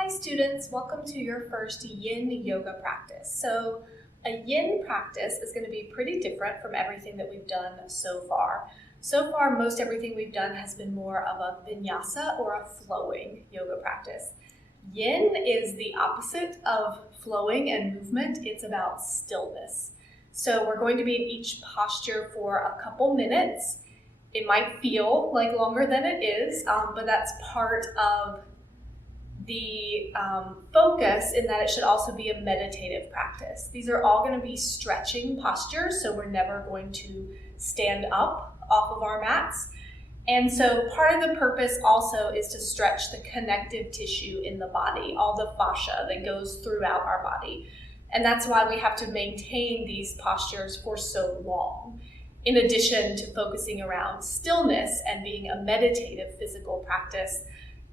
Hi students, welcome to your first Yin Yoga practice. So a Yin practice is going to be pretty different from everything that we've done so far. So far, most everything we've done has been more of a vinyasa or a flowing yoga practice. Yin is the opposite of flowing and movement. It's about stillness. So we're going to be in each posture for a couple minutes. It might feel like longer than it is, but that's part of the focus in that it should also be a meditative practice. These are all going to be stretching postures, so we're never going to stand up off of our mats. And so part of the purpose also is to stretch the connective tissue in the body, all the fascia that goes throughout our body. And that's why we have to maintain these postures for so long. In addition to focusing around stillness and being a meditative physical practice,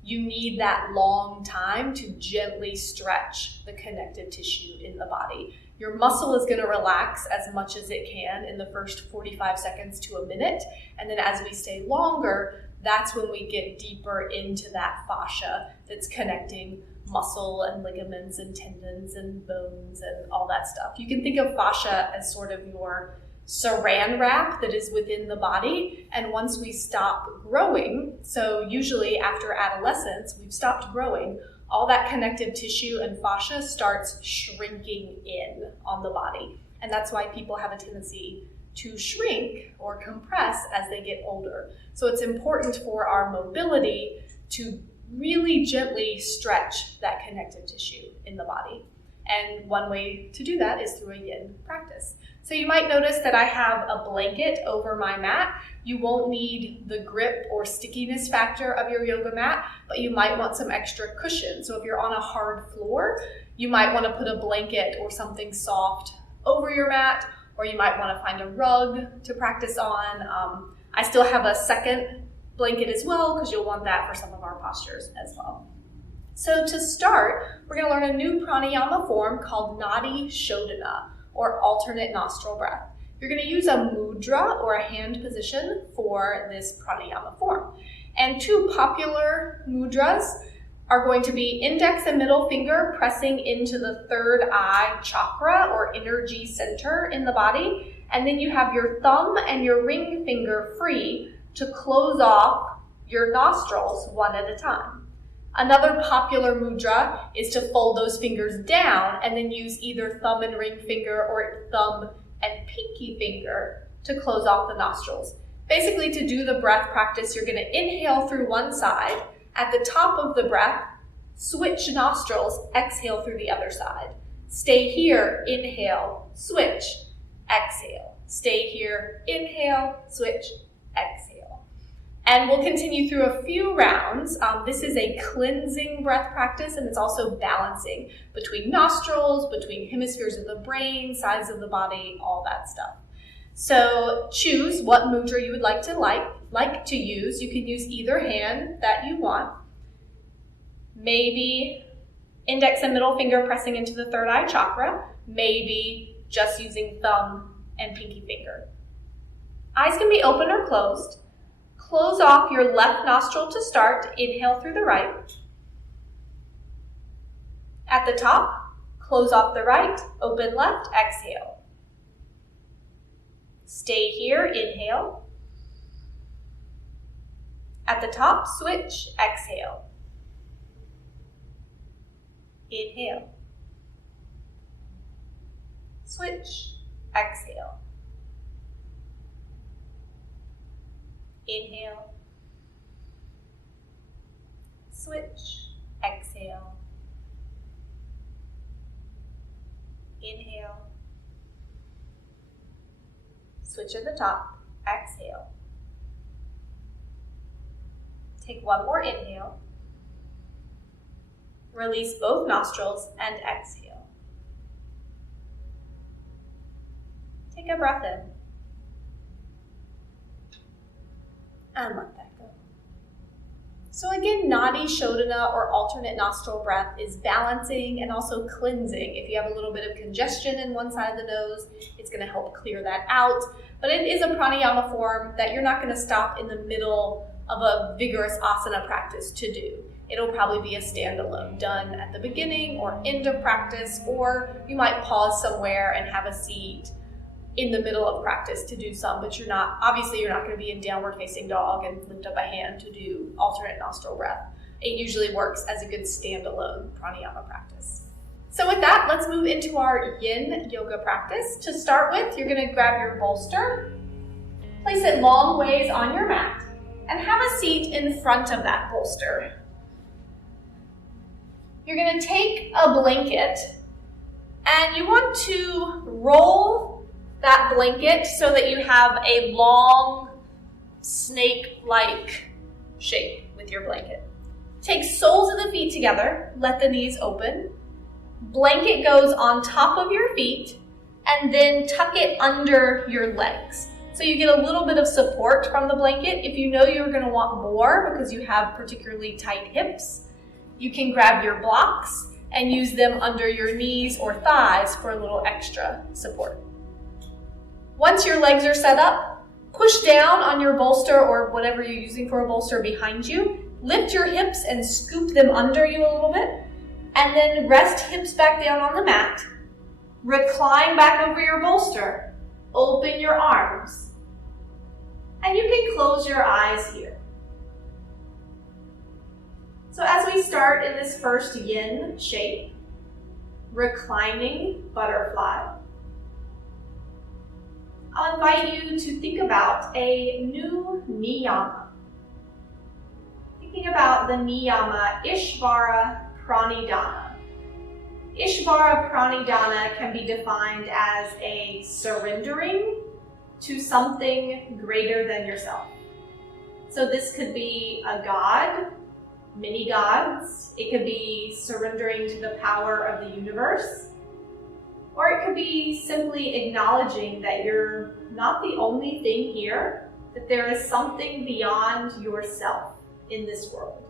you need that long time to gently stretch the connective tissue in the body. Your muscle is going to relax as much as it can in the first 45 seconds to a minute. And then as we stay longer, that's when we get deeper into that fascia that's connecting muscle and ligaments and tendons and bones and all that stuff. You can think of fascia as sort of your saran wrap that is within the body, and once we stop growing, so usually after adolescence we've stopped growing, all that connective tissue and fascia starts shrinking in on the body, and that's why people have a tendency to shrink or compress as they get older. So it's important for our mobility to really gently stretch that connective tissue in the body, and one way to do that is through a Yin practice. So you might notice that I have a blanket over my mat. You won't need the grip or stickiness factor of your yoga mat, but you might want some extra cushion. So if you're on a hard floor, you might want to put a blanket or something soft over your mat, or you might want to find a rug to practice on. I still have a second blanket as well, because you'll want that for some of our postures as well. So to start, we're going to learn a new pranayama form called Nadi Shodhana, or alternate nostril breath. You're going to use a mudra or a hand position for this pranayama form. And two popular mudras are going to be index and middle finger pressing into the third eye chakra or energy center in the body. And then you have your thumb and your ring finger free to close off your nostrils one at a time. Another popular mudra is to fold those fingers down and then use either thumb and ring finger or thumb and pinky finger to close off the nostrils. Basically, to do the breath practice, you're going to inhale through one side. At the top of the breath, switch nostrils, exhale through the other side. Stay here, inhale, switch, exhale. Stay here, inhale, switch, exhale. And we'll continue through a few rounds. This is a cleansing breath practice, and it's also balancing between nostrils, between hemispheres of the brain, sides of the body, all that stuff. So choose what mudra you would like to use. You can use either hand that you want. Maybe index and middle finger pressing into the third eye chakra. Maybe just using thumb and pinky finger. Eyes can be open or closed. Close off your left nostril to start. Inhale through the right. At the top, close off the right, open left, exhale. Stay here, inhale. At the top, switch, exhale. Inhale. Switch, exhale. Inhale, switch, exhale, inhale, switch at the top, exhale. Take one more inhale, release both nostrils and exhale. Take a breath in. And let that go. So again, Nadi Shodhana or alternate nostril breath is balancing and also cleansing. If you have a little bit of congestion in one side of the nose, it's going to help clear that out. But it is a pranayama form that you're not going to stop in the middle of a vigorous asana practice to do. It'll probably be a standalone, done at the beginning or end of practice, or you might pause somewhere and have a seat in the middle of practice to do some, but obviously you're not going to be in downward facing dog and lift up a hand to do alternate nostril breath. It usually works as a good standalone pranayama practice. So with that, let's move into our Yin Yoga practice. To start with, you're going to grab your bolster, place it long ways on your mat, and have a seat in front of that bolster. You're going to take a blanket and you want to roll that blanket so that you have a long snake-like shape with your blanket. Take soles of the feet together, let the knees open. Blanket goes on top of your feet and then tuck it under your legs. So you get a little bit of support from the blanket. If you know you're going to want more because you have particularly tight hips, you can grab your blocks and use them under your knees or thighs for a little extra support. Once your legs are set up, push down on your bolster or whatever you're using for a bolster behind you. Lift your hips and scoop them under you a little bit, and then rest hips back down on the mat. Recline back over your bolster. Open your arms. And you can close your eyes here. So as we start in this first yin shape, reclining butterfly, I'll invite you to think about a new niyama. Thinking about the niyama Ishvara Pranidhana. Ishvara Pranidhana can be defined as a surrendering to something greater than yourself. So this could be a god, many gods. It could be surrendering to the power of the universe. Or it could be simply acknowledging that you're not the only thing here, that there is something beyond yourself in this world.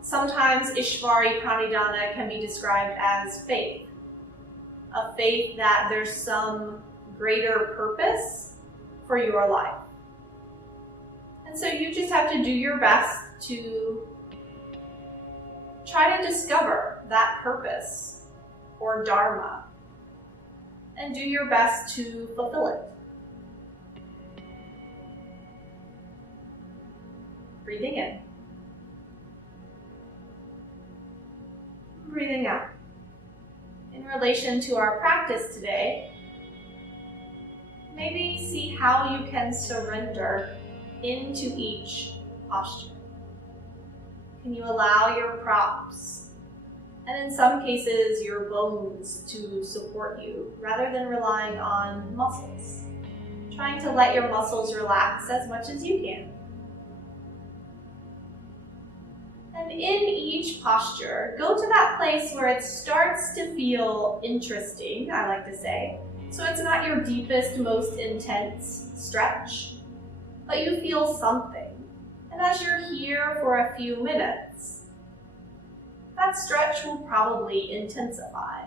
Sometimes Ishvari Pranidhana can be described as faith. A faith that there's some greater purpose for your life. And so you just have to do your best to try to discover that purpose or dharma and do your best to fulfill it. Breathing in. Breathing out. In relation to our practice today, maybe see how you can surrender into each posture. Can you allow your props, and in some cases your bones, to support you rather than relying on muscles? Trying to let your muscles relax as much as you can. And in each posture, go to that place where it starts to feel interesting, I like to say. So it's not your deepest, most intense stretch, but you feel something. And as you're here for a few minutes, that stretch will probably intensify.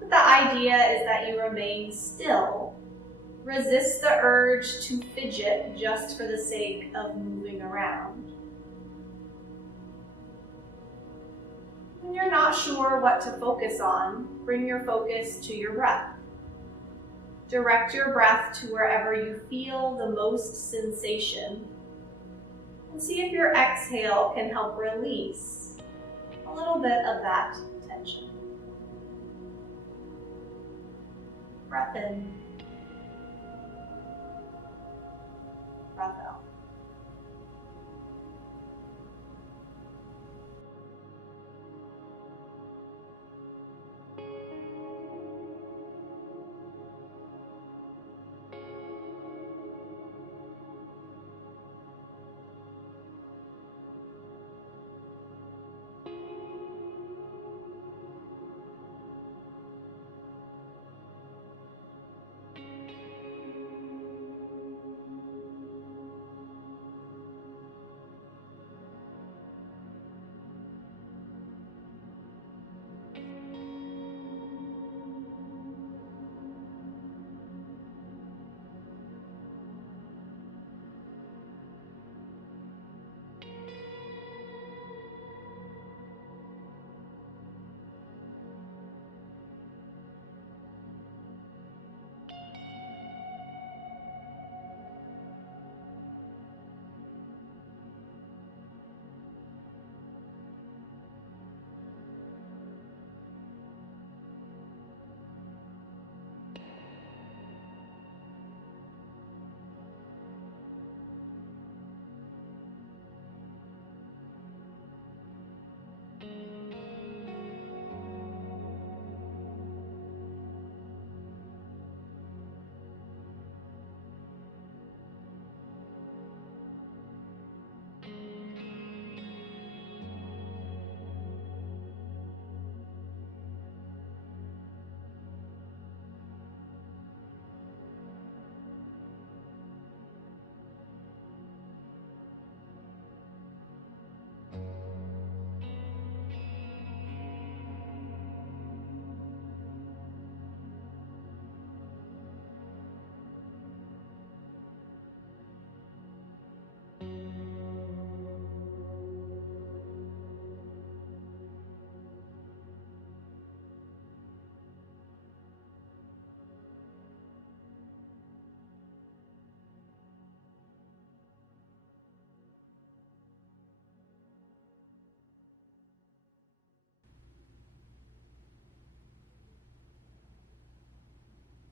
But the idea is that you remain still. Resist the urge to fidget just for the sake of moving around. When you're not sure what to focus on, bring your focus to your breath. Direct your breath to wherever you feel the most sensation, and see if your exhale can help release a little bit of that tension. Breath in, breath out.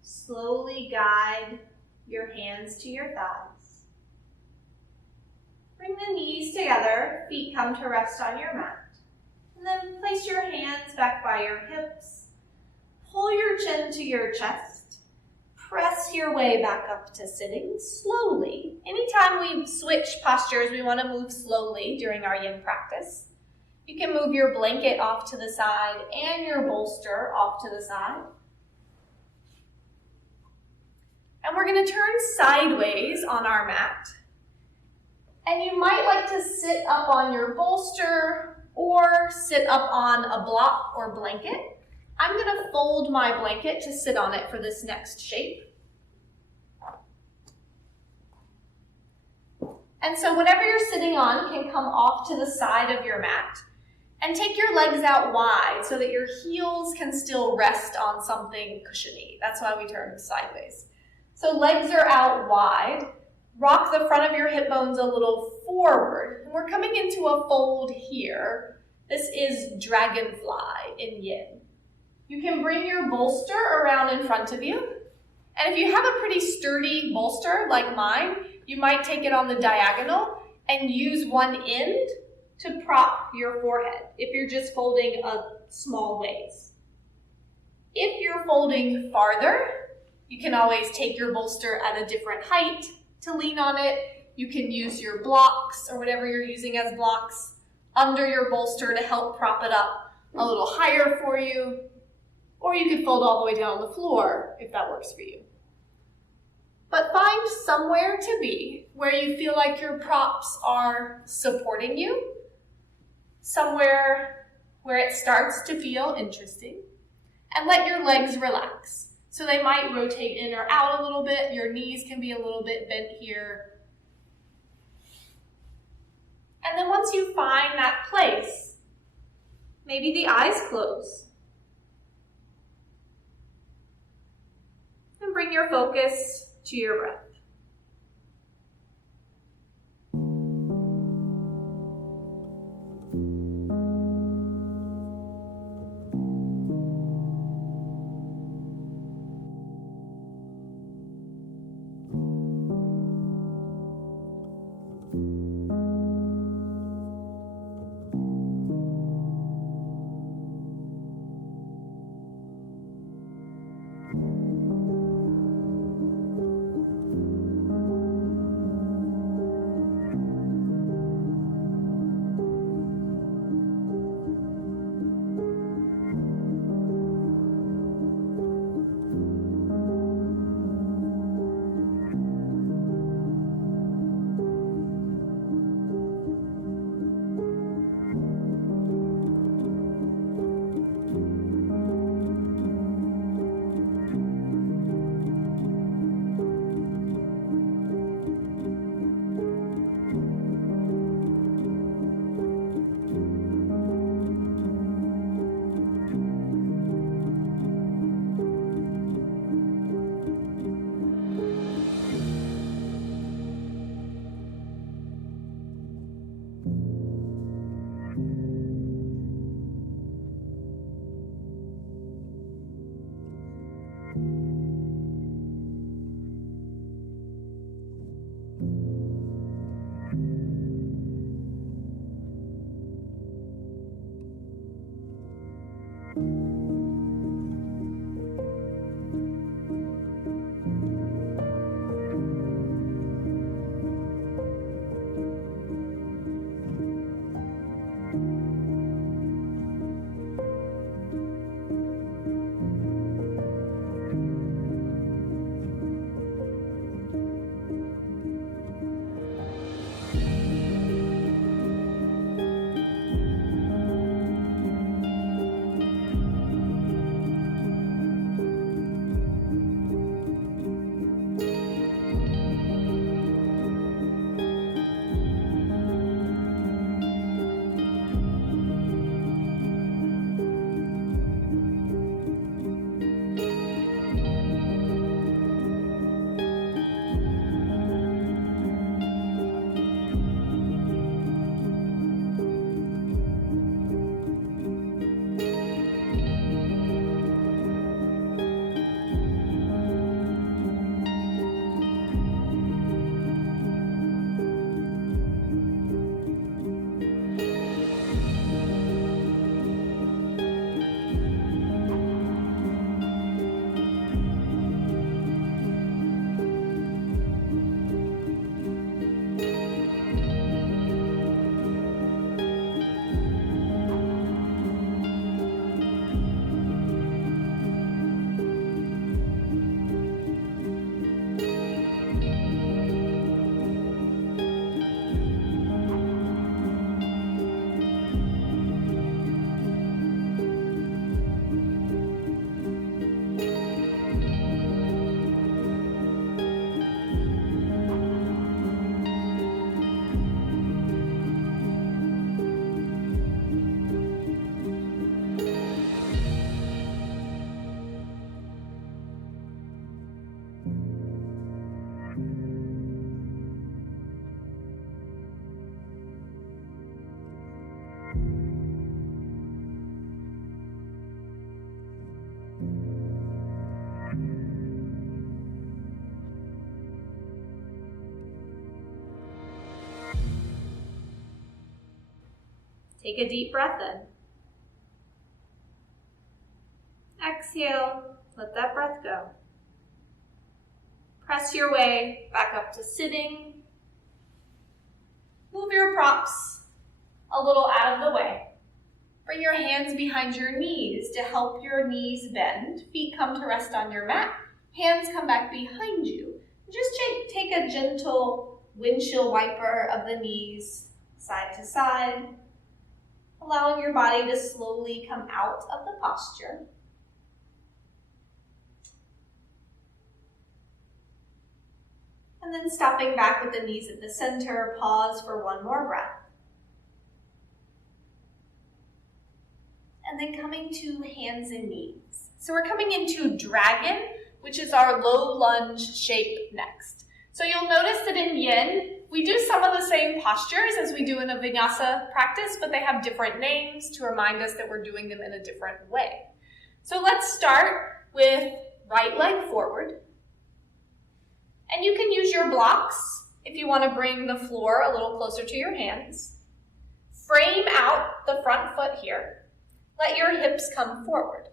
Slowly guide your hands to your thighs. Bring the knees together, feet come to rest on your mat. And then place your hands back by your hips. Pull your chin to your chest. Press your way back up to sitting slowly. Anytime we switch postures, we want to move slowly during our yin practice. You can move your blanket off to the side and your bolster off to the side. And we're going to turn sideways on our mat. And you might like to sit up on your bolster or sit up on a block or blanket. I'm going to fold my blanket to sit on it for this next shape. And so whatever you're sitting on can come off to the side of your mat. And take your legs out wide so that your heels can still rest on something cushiony. That's why we turn sideways. So legs are out wide. Rock the front of your hip bones a little forward. And we're coming into a fold here. This is dragonfly in yin. You can bring your bolster around in front of you. And if you have a pretty sturdy bolster like mine, you might take it on the diagonal and use one end to prop your forehead if you're just folding a small ways. If you're folding farther, you can always take your bolster at a different height to lean on it. You can use your blocks or whatever you're using as blocks under your bolster to help prop it up a little higher for you. Or you could fold all the way down on the floor if that works for you. But find somewhere to be where you feel like your props are supporting you. Somewhere where it starts to feel interesting. And let your legs relax. So they might rotate in or out a little bit. Your knees can be a little bit bent here. And then once you find that place, maybe the eyes close. And bring your focus to your breath. Take a deep breath in. Exhale, let that breath go. Press your way back up to sitting. Move your props a little out of the way. Bring your hands behind your knees to help your knees bend. Feet come to rest on your mat. Hands come back behind you. Just take a gentle windshield wiper of the knees side to side, allowing your body to slowly come out of the posture. And then stopping back with the knees at the center, pause for one more breath. And then coming to hands and knees. So we're coming into dragon, which is our low lunge shape next. So you'll notice that in Yin, we do some of the same postures as we do in a vinyasa practice, but they have different names to remind us that we're doing them in a different way. So let's start with right leg forward. And you can use your blocks if you want to bring the floor a little closer to your hands. Frame out the front foot here. Let your hips come forward.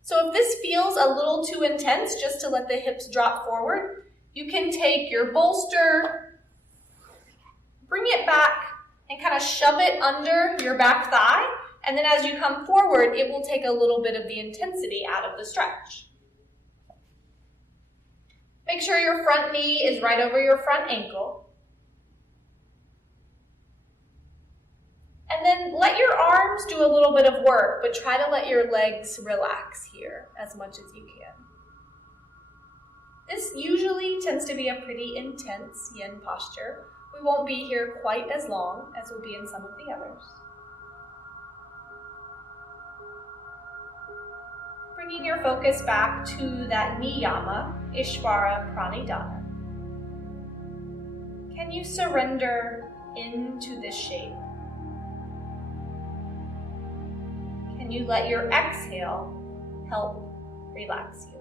So if this feels a little too intense just to let the hips drop forward, you can take your bolster, bring it back, and kind of shove it under your back thigh. And then as you come forward, it will take a little bit of the intensity out of the stretch. Make sure your front knee is right over your front ankle. And then let your arms do a little bit of work, but try to let your legs relax here as much as you can. This usually tends to be a pretty intense Yin posture. We won't be here quite as long as we'll be in some of the others. Bringing your focus back to that Niyama, Ishvara Pranidhana. Can you surrender into this shape? Can you let your exhale help relax you?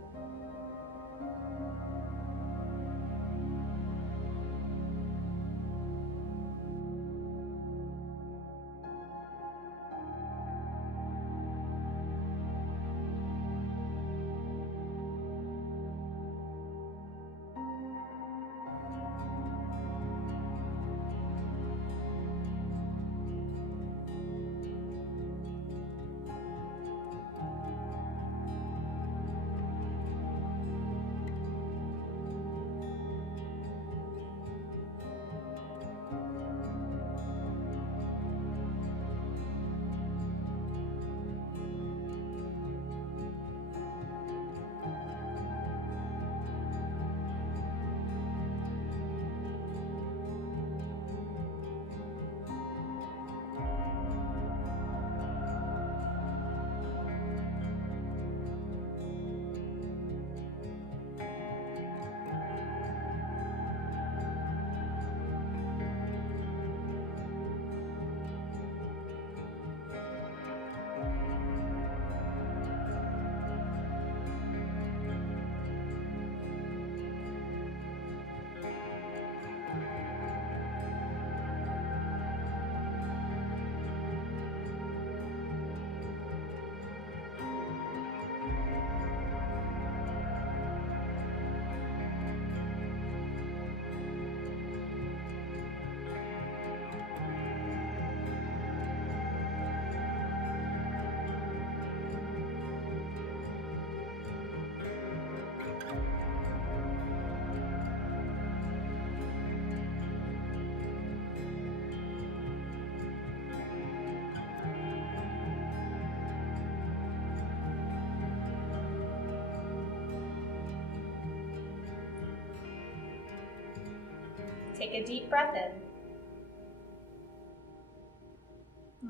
Take a deep breath in.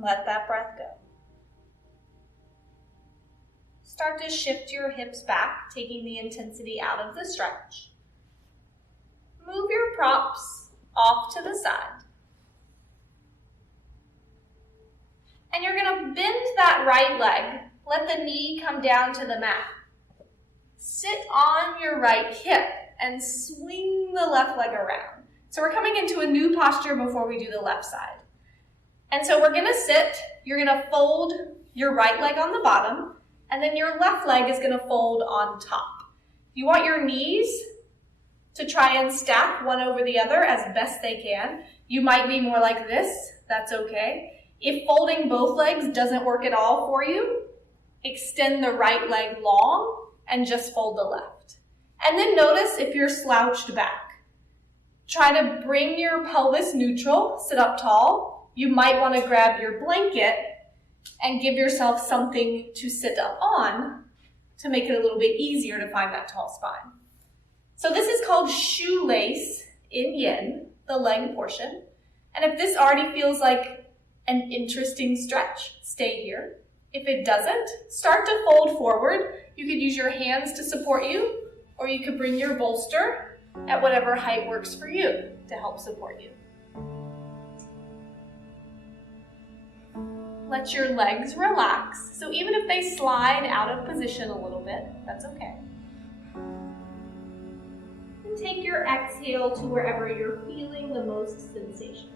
Let that breath go. Start to shift your hips back, taking the intensity out of the stretch. Move your props off to the side. And you're going to bend that right leg. Let the knee come down to the mat. Sit on your right hip and swing the left leg around. So we're coming into a new posture before we do the left side. And so we're gonna sit, you're gonna fold your right leg on the bottom, and then your left leg is gonna fold on top. You want your knees to try and stack one over the other as best they can. You might be more like this, that's okay. If folding both legs doesn't work at all for you, extend the right leg long and just fold the left. And then notice if you're slouched back. Try to bring your pelvis neutral, sit up tall. You might want to grab your blanket and give yourself something to sit up on to make it a little bit easier to find that tall spine. So this is called shoelace in yin, the leg portion. And if this already feels like an interesting stretch, stay here. If it doesn't, start to fold forward. You could use your hands to support you, or you could bring your bolster at whatever height works for you to help support you. Let your legs relax. So even if they slide out of position a little bit, that's okay. And take your exhale to wherever you're feeling the most sensation.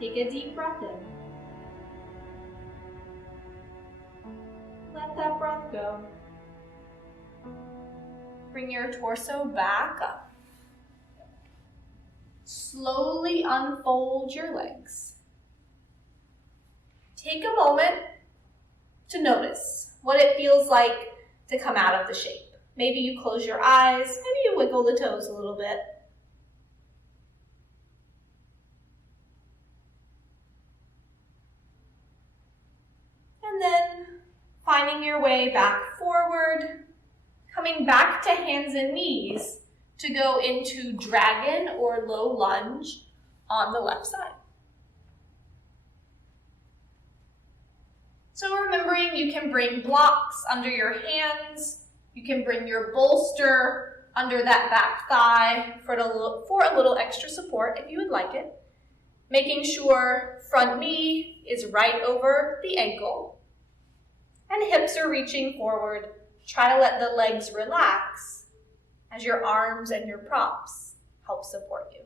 Take a deep breath in. Let that breath go. Bring your torso back up. Slowly unfold your legs. Take a moment to notice what it feels like to come out of the shape. Maybe you close your eyes, maybe you wiggle the toes a little bit. And then finding your way back forward, coming back to hands and knees to go into dragon or low lunge on the left side. So remembering you can bring blocks under your hands, you can bring your bolster under that back thigh for a little extra support if you would like it. Making sure front knee is right over the ankle and hips are reaching forward. Try to let the legs relax as your arms and your props help support you.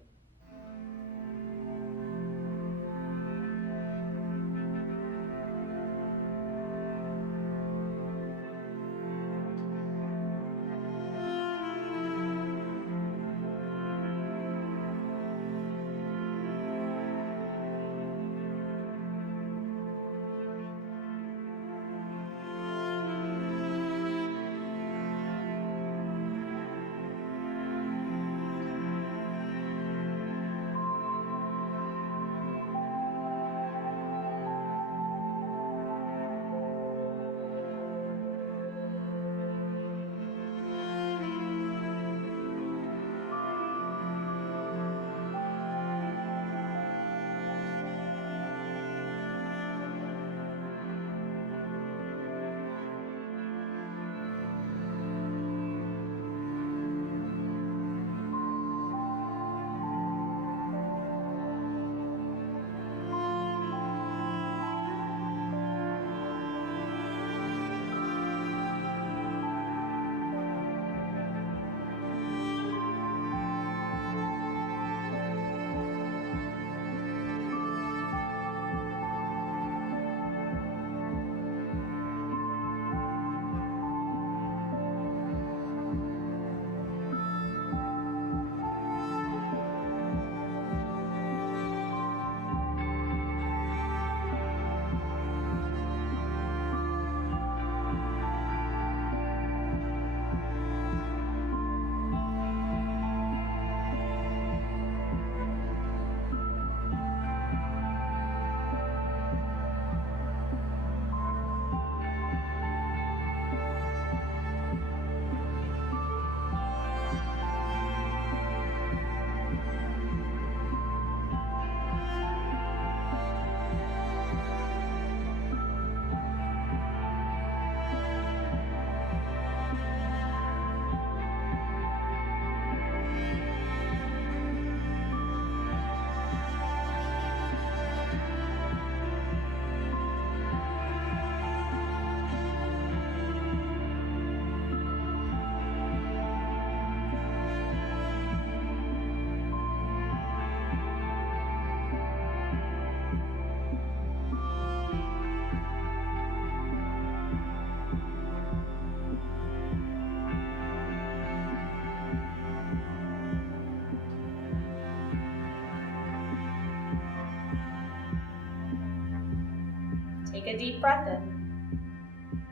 Take a deep breath in.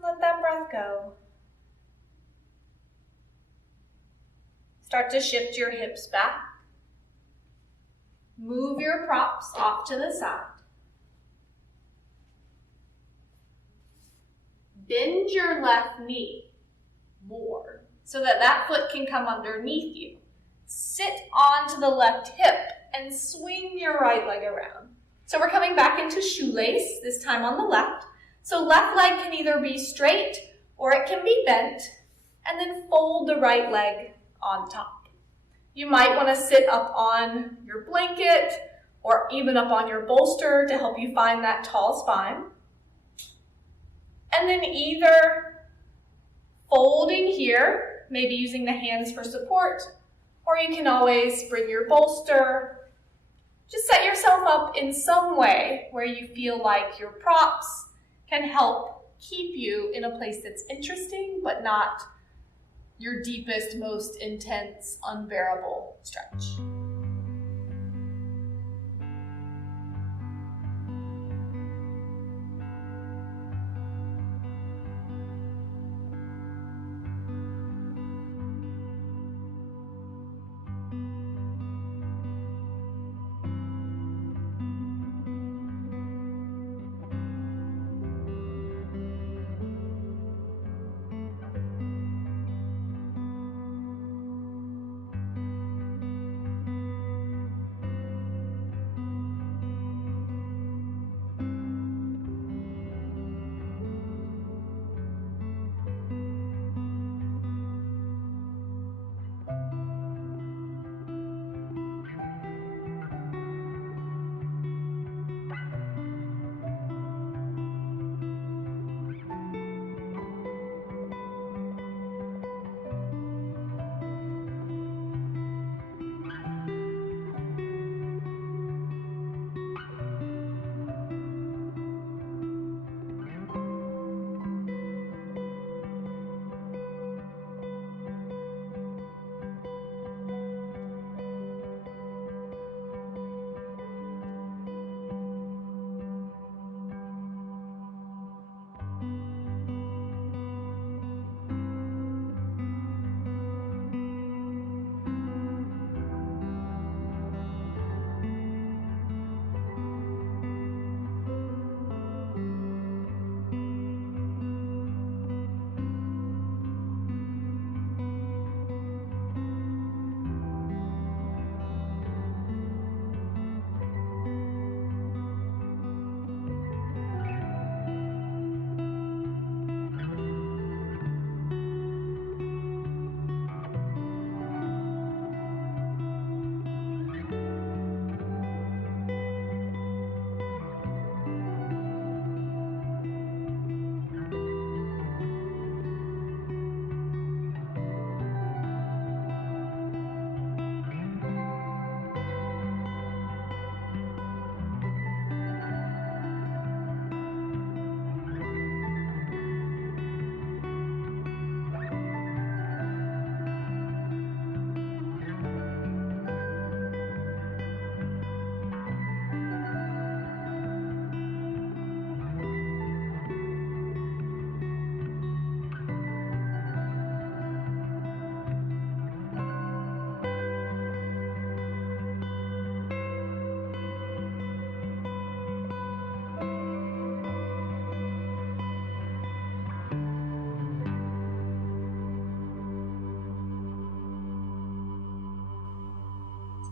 Let that breath go. Start to shift your hips back. Move your props off to the side. Bend your left knee more so that that foot can come underneath you. Sit onto the left hip and swing your right leg around. So we're coming back into shoelace, this time on the left. So left leg can either be straight or it can be bent, and then fold the right leg on top. You might want to sit up on your blanket or even up on your bolster to help you find that tall spine. And then either folding here, maybe using the hands for support, or you can always bring your bolster. Just set yourself up in some way where you feel like your props can help keep you in a place that's interesting, but not your deepest, most intense, unbearable stretch.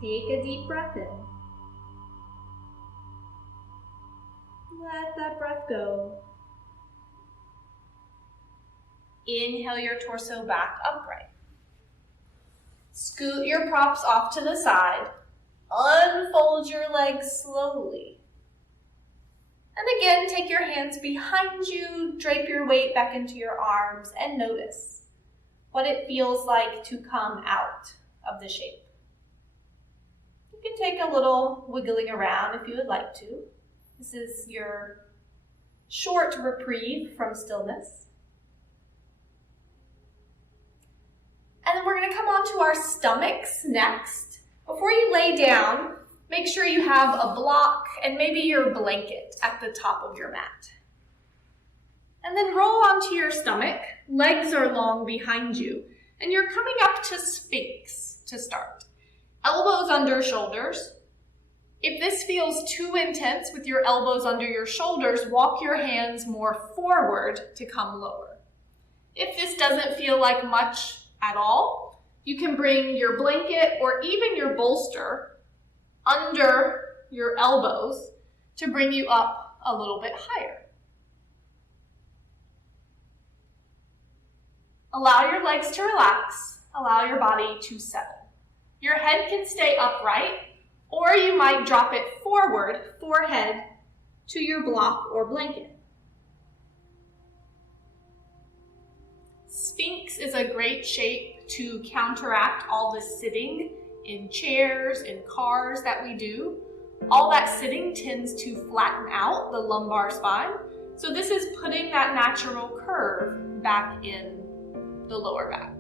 Take a deep breath in. Let that breath go. Inhale your torso back upright. Scoot your props off to the side. Unfold your legs slowly. And again, take your hands behind you, drape your weight back into your arms, and notice what it feels like to come out of the shape. You can take a little wiggling around if you would like to. This is your short reprieve from stillness. And then we're going to come on to our stomachs next. Before you lay down, make sure you have a block and maybe your blanket at the top of your mat. And then roll onto your stomach. Legs are long behind you. And you're coming up to Sphinx to start. Elbows under shoulders. If this feels too intense with your elbows under your shoulders, walk your hands more forward to come lower. If this doesn't feel like much at all, you can bring your blanket or even your bolster under your elbows to bring you up a little bit higher. Allow your legs to relax. Allow your body to settle. Your head can stay upright, or you might drop it forward, forehead, to your block or blanket. Sphinx is a great shape to counteract all the sitting in chairs and cars that we do. All that sitting tends to flatten out the lumbar spine. So this is putting that natural curve back in the lower back.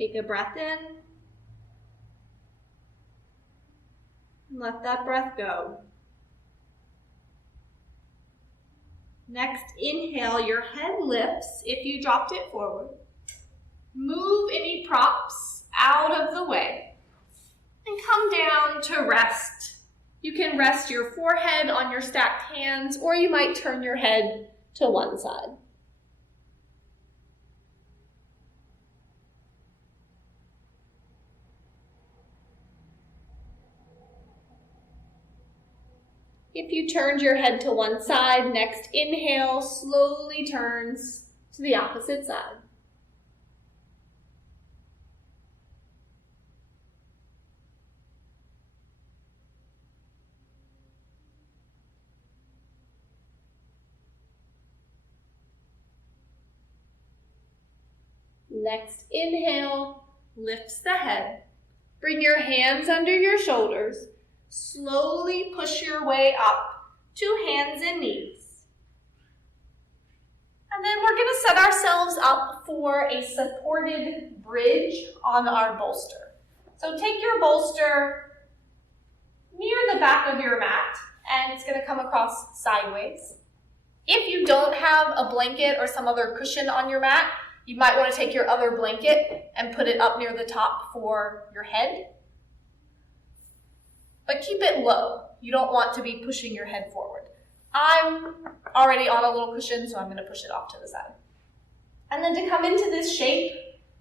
Take a breath in. Let that breath go. Next, inhale, your head lifts if you dropped it forward. Move any props out of the way and come down to rest. You can rest your forehead on your stacked hands, or you might turn your head to one side. If you turned your head to one side, next inhale slowly turns to the opposite side. Next inhale lifts the head. Bring your hands under your shoulders. Slowly push your way up to hands and knees. And then we're going to set ourselves up for a supported bridge on our bolster. So take your bolster near the back of your mat, and it's going to come across sideways. If you don't have a blanket or some other cushion on your mat, you might want to take your other blanket and put it up near the top for your head. But keep it low. You don't want to be pushing your head forward. I'm already on a little cushion, so I'm going to push it off to the side. And then to come into this shape,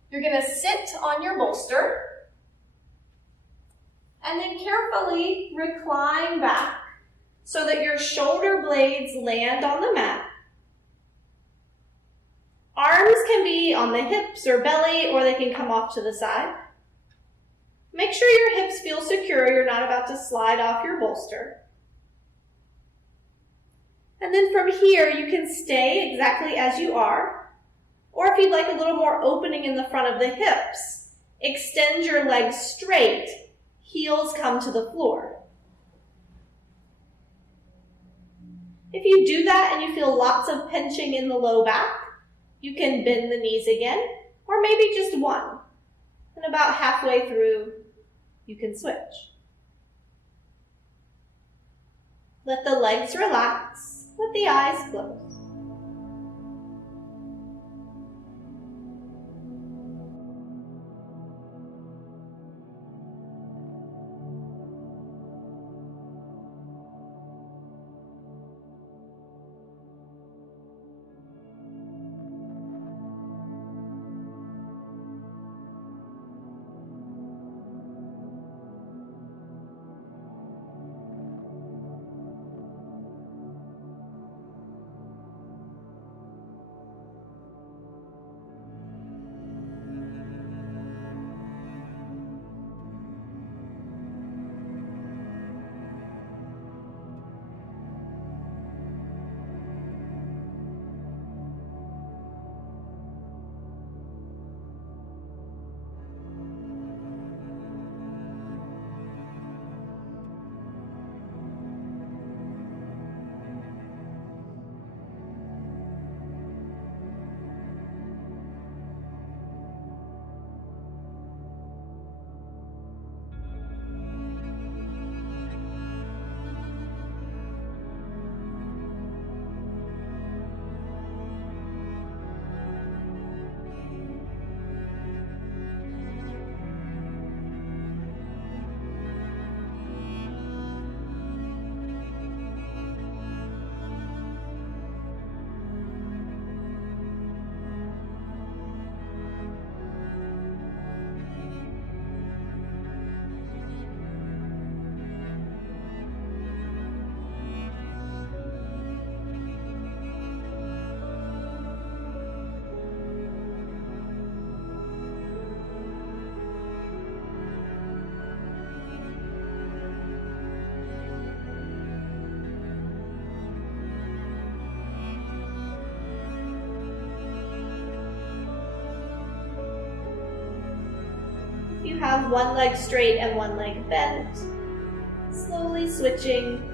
you're going to sit on your bolster and then carefully recline back so that your shoulder blades land on the mat. Arms can be on the hips or belly, or they can come off to the side. Make sure your hips feel secure. You're not about to slide off your bolster. And then from here, you can stay exactly as you are. Or if you'd like a little more opening in the front of the hips, extend your legs straight. Heels come to the floor. If you do that and you feel lots of pinching in the low back, you can bend the knees again, or maybe just one. And about halfway through, you can switch. Let the legs relax, let the eyes close. You have one leg straight and one leg bent, slowly switching.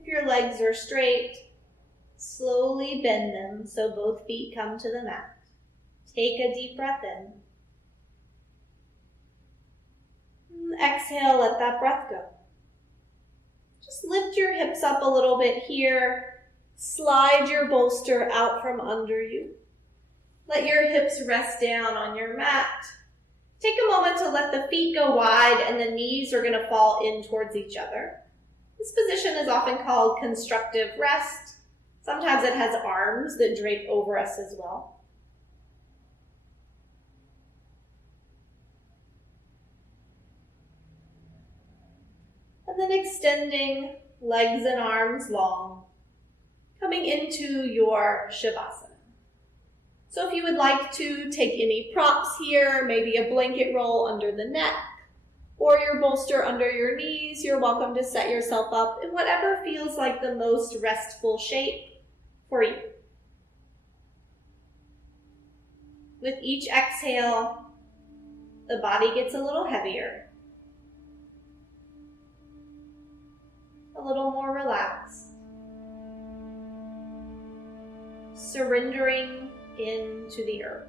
If your legs are straight, slowly bend them so both feet come to the mat. Take a deep breath in. Exhale, let that breath go. Just lift your hips up a little bit here. Slide your bolster out from under you. Let your hips rest down on your mat. Take a moment to let the feet go wide and the knees are going to fall in towards each other. This position is often called constructive rest. Sometimes it has arms that drape over us as well. And then extending legs and arms long, coming into your Shavasana. So if you would like to take any props here, maybe a blanket roll under the neck, or your bolster under your knees, you're welcome to set yourself up in whatever feels like the most restful shape for you. With each exhale, the body gets a little heavier, a little more relaxed, surrendering into the earth.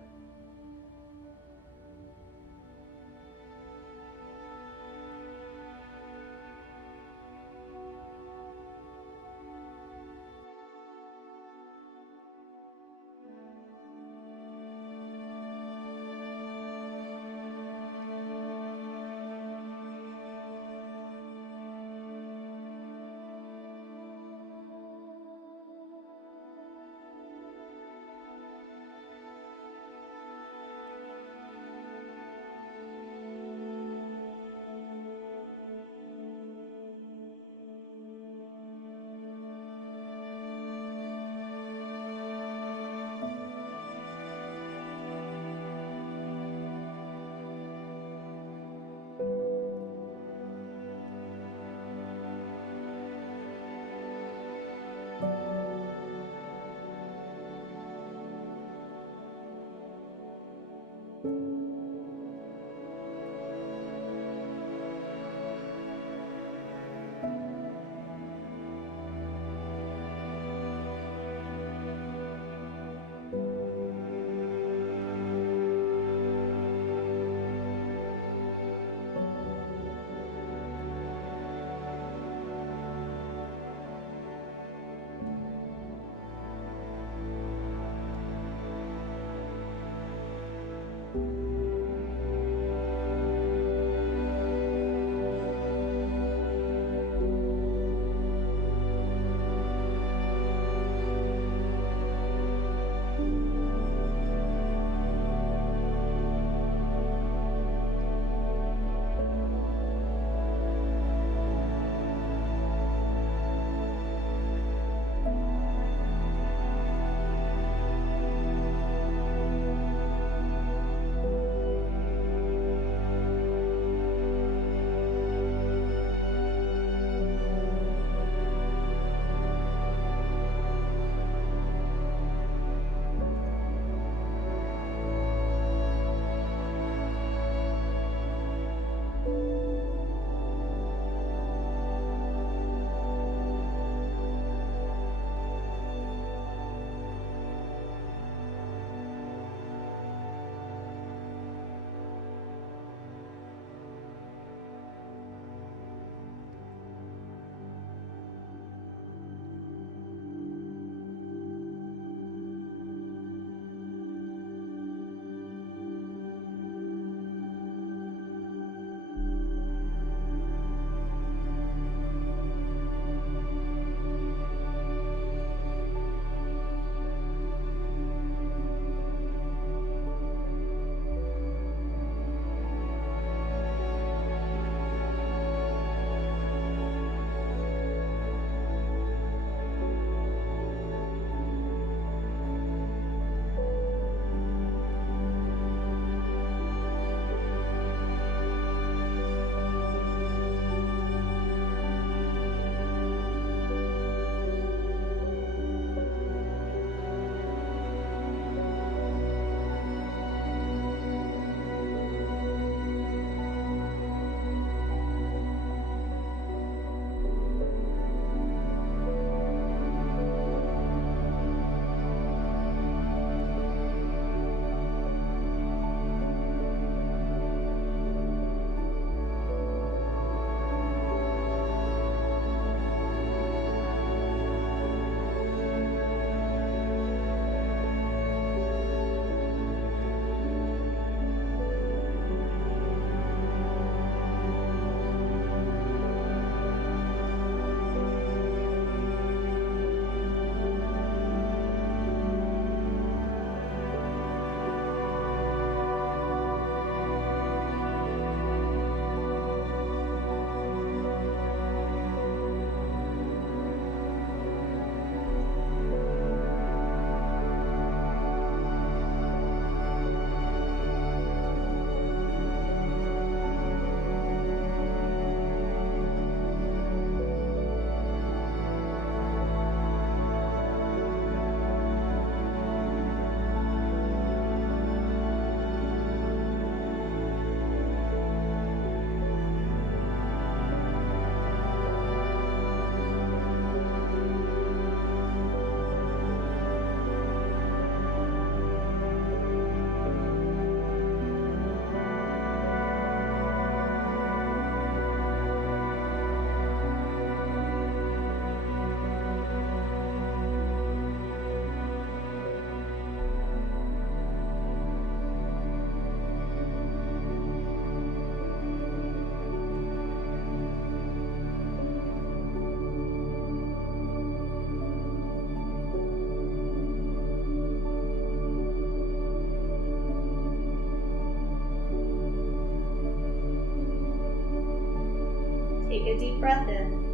a deep breath in.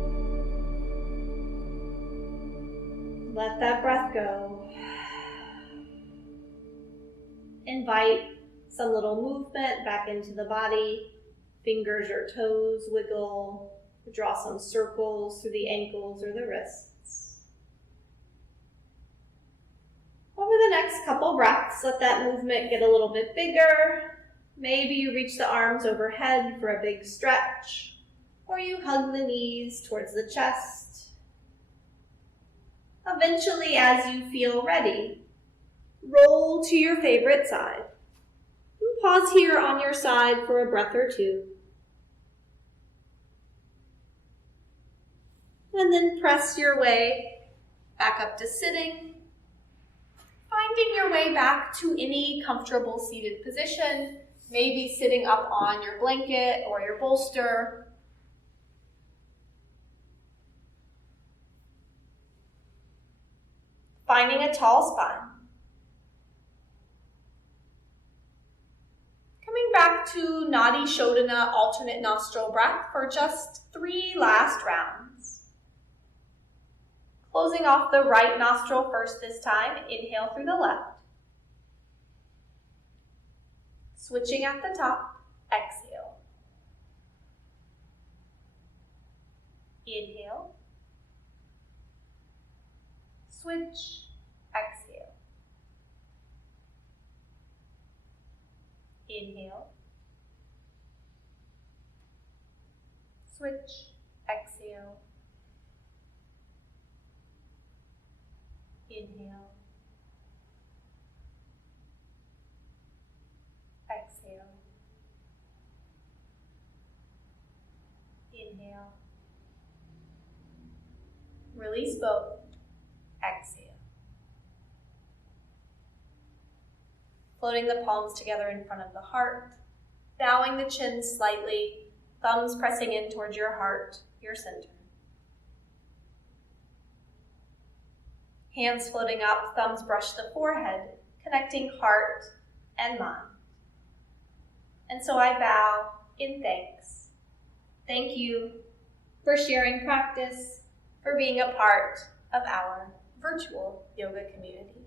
Let that breath go. Invite some little movement back into the body. Fingers or toes wiggle. Draw some circles through the ankles or the wrists. Over the next couple breaths, let that movement get a little bit bigger. Maybe you reach the arms overhead for a big stretch, or you hug the knees towards the chest. Eventually, as you feel ready, roll to your favorite side. And pause here on your side for a breath or two. And then press your way back up to sitting, finding your way back to any comfortable seated position, maybe sitting up on your blanket or your bolster. Finding a tall spine. Coming back to Nadi Shodhana alternate nostril breath for just 3 last rounds. Closing off the right nostril first this time, inhale through the left. Switching at the top, exhale. Inhale. Switch, exhale. Inhale. Switch, exhale. Inhale. Exhale. Inhale. Release both. Exhale. Floating the palms together in front of the heart, bowing the chin slightly, thumbs pressing in towards your heart, your center. Hands floating up, thumbs brush the forehead, connecting heart and mind. And so I bow in thanks. Thank you for sharing practice, for being a part of our virtual yoga community.